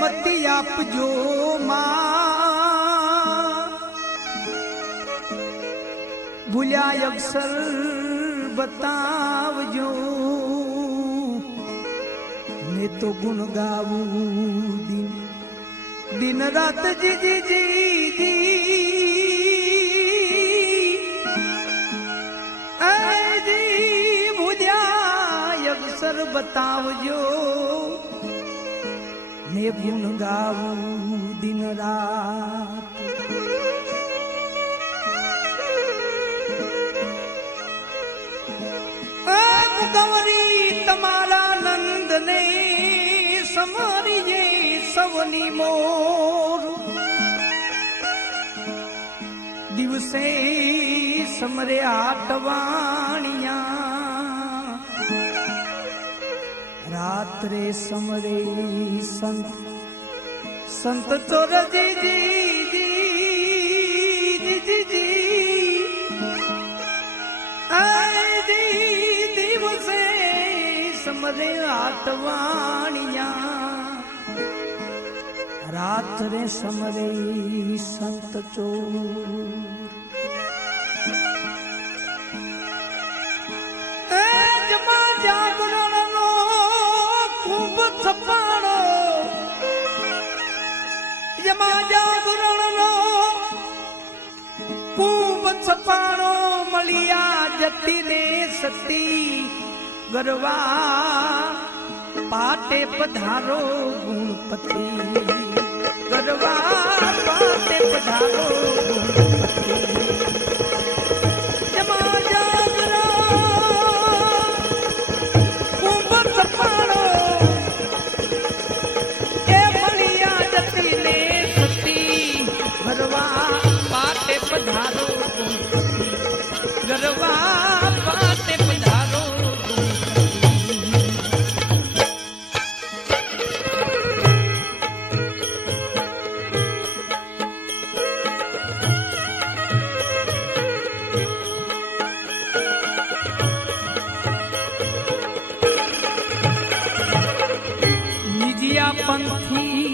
મતી આપજો માં, ભૂલ્યા અક્ષર બતાવજો, ને તો ગુણ ગાવું દિન રાત જી જી જી જી ભૂલ્યા અક્ષર બતાવજો, ને ગુણ ગાવું દિન રાત. ગૌરી તમારા નંદ ને સમરીએ સવની મોર, દિવસે સમરે આટવાણિયા, રાત્રે સમરે સંત સંત ચોર જી જી જી જી દિવસે સમરે આટવાણિયા, રાત્રે સમરે સંત ચોર. જમા જાગરણનો ખૂબ છપાણો, જમા જાગરણનો ખૂબ છપાણો, મળ્યા જતી ને સતી ગરવા પાટે પધારો ગુણપતિ, ગરવા પાટે પધારો ગુણપતિ. જમા જાગરણ ખૂબ છપાણો, એ મળ્યા જતી ને સતી ગરવા પાટે પધારો ગુણપતિ, ગરવા પાટે પધારો. પંથી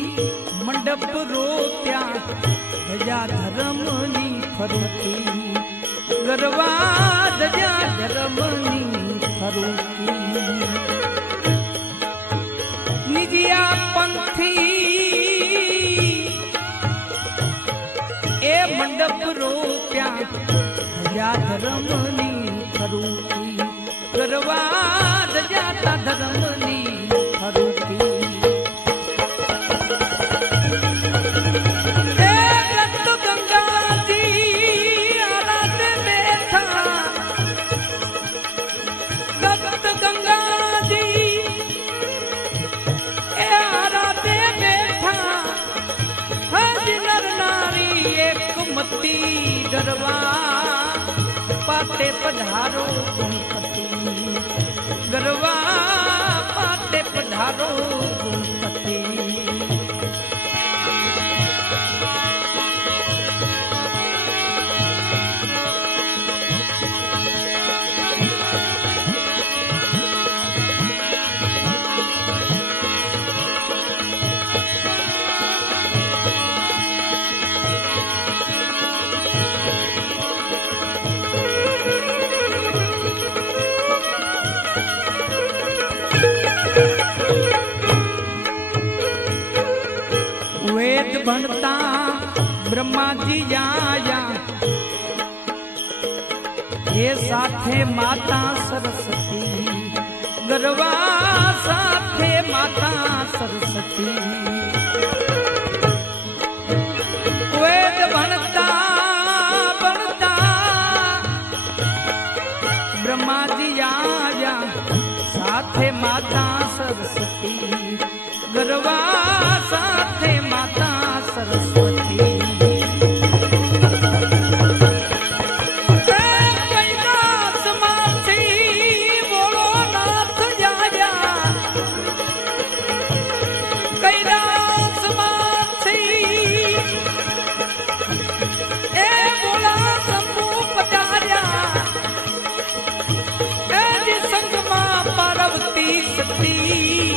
મંડપ રોત્યા, ધજા ધર્મની ફરુકી, ગરવા ધજા ધર્મની ફરુકી. નિજિયા પંથી એ મંડપ રોત્યા, ધજા ધર્મની ફરુકી, ગરવા ધજા ધર્મની ફરુકી. ગરવા પાટે પધારો ગુણપતિ, ગરવા પાટે પધારો ગુણપતિ. વેદ ભણતા બ્રહ્માજી આયા, એ સાથે માતા સરસ્વતી, ગરવા સાથે માતા સરસ્વતી. વેદ ભણતા બ્રહ્માજી આયા, સાથે માતા સરસ્વતી, ગરવા સાથે માતા સરસ્વતી. કૈલાસમાંથી બોલો નાથ જાયા, કૈલાસમાંથી એ બોલા શંભુ પધાર્યા, એ સંગમાં પાર્વતી સતી,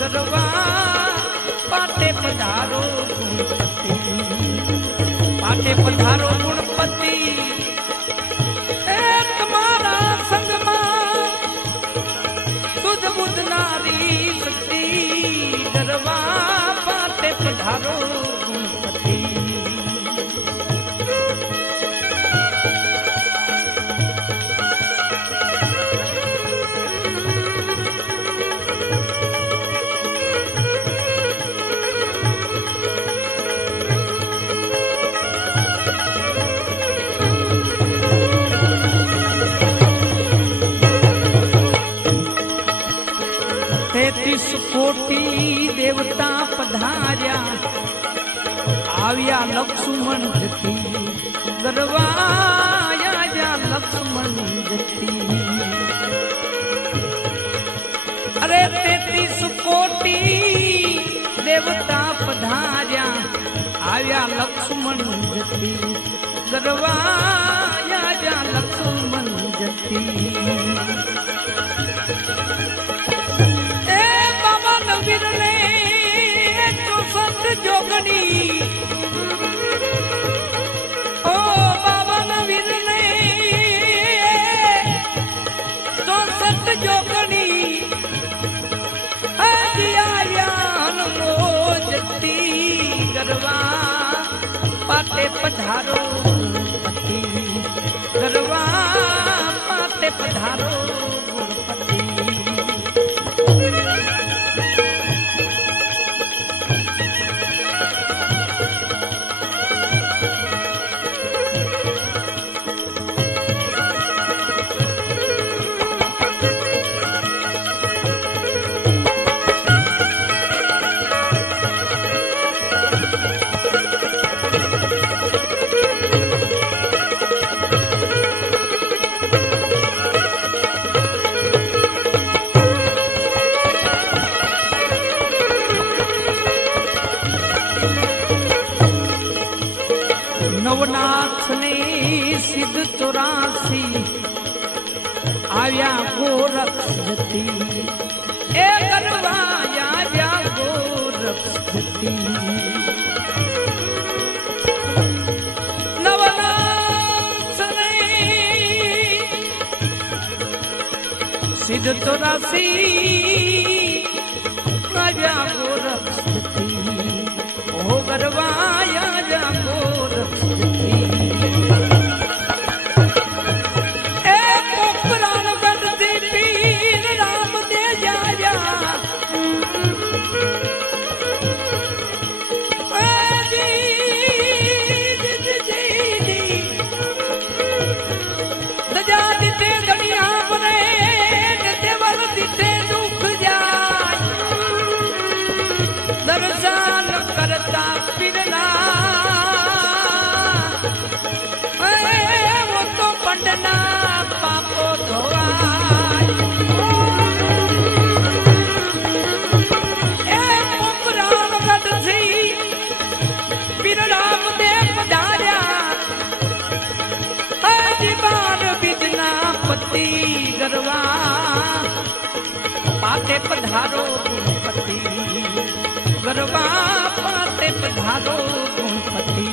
ગરવા પાટે પધારો ગુણપતિ, પાટે પધારો ગુણપતિ. એ તમારા સંગમાં સુધ બુધ નારી શક્તિ, ગરવા પાટે પધારો ગુણપતિ. કોટી દેવતા પધાર્યા, આવ્યા લક્ષ્મણ જતી, ગરવાયા લક્ષ્મણ જતી. અરે 33 કોટી દેવતા પધાર્યા, આવ્યા લક્ષ્મણ જતી, ગરવાયા લક્ષ્મણ જતી. વિરલે તો સંત જોગણી, ઓ બાબા વિરલે તો સંત જોગણી, હરિયાયા મોજતી, ગરવા પાટે પધારો ગુણપતિ, ગરવા પાટે પધારો ગુણપતિ. નવનાથ ને સિદ્ધ 84 આવ્યા ગોરક્ષ જતી, એ ગરવાયા ગોરક્ષ જતી. નવનાથ ને સિદ્ધ 84 આવ્યા ગોરક્ષ જતી, ઓ ગરવાયા ગોરક્ષ જતી. દર્શન કરતા પીરના તો પંડના પાપો ધોવાય. એ પોકરાણ ગઢથી પીરરામ દેવ પધાર્યા, હજી 12 બીજના પતિ, ગરવા પાટે પધારો ગુણપતિ, ગરબા પાટે પધારો ગુણપતિ.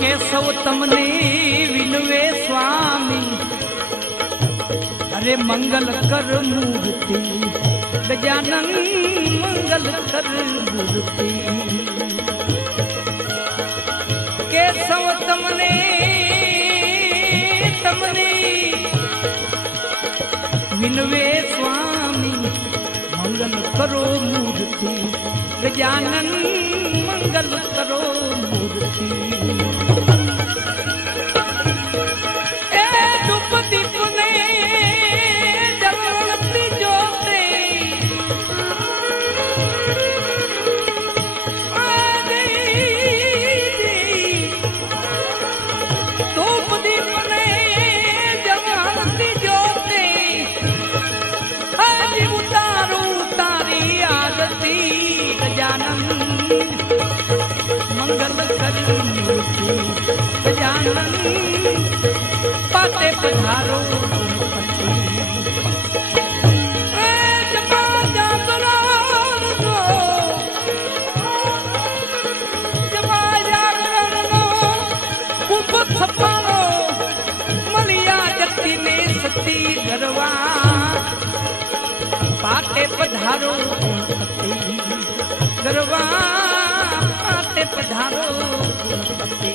કેશવ તમને વિનવે સ્વામી, અરે મંગલ કર મૂર્તિ, ગજાનન મંગલ કર મૂર્તિ. કેશવ તમને વિનવે સ્વામી, મંગલ કરો મૂર્તિ, ગજાનન મંગલ કરો મૂર્તિ. ધૂપ દીપ ને ગજાનંદ પાટે પધારો ગણપતિ એ જપા જાગરણનો જપા જાગરણનો કુંભ થપારો મળ્યા જતીને સતી ગરવા પાટે પધારો ગણપતિ ગરવા પાટે પધારો ગણપતિ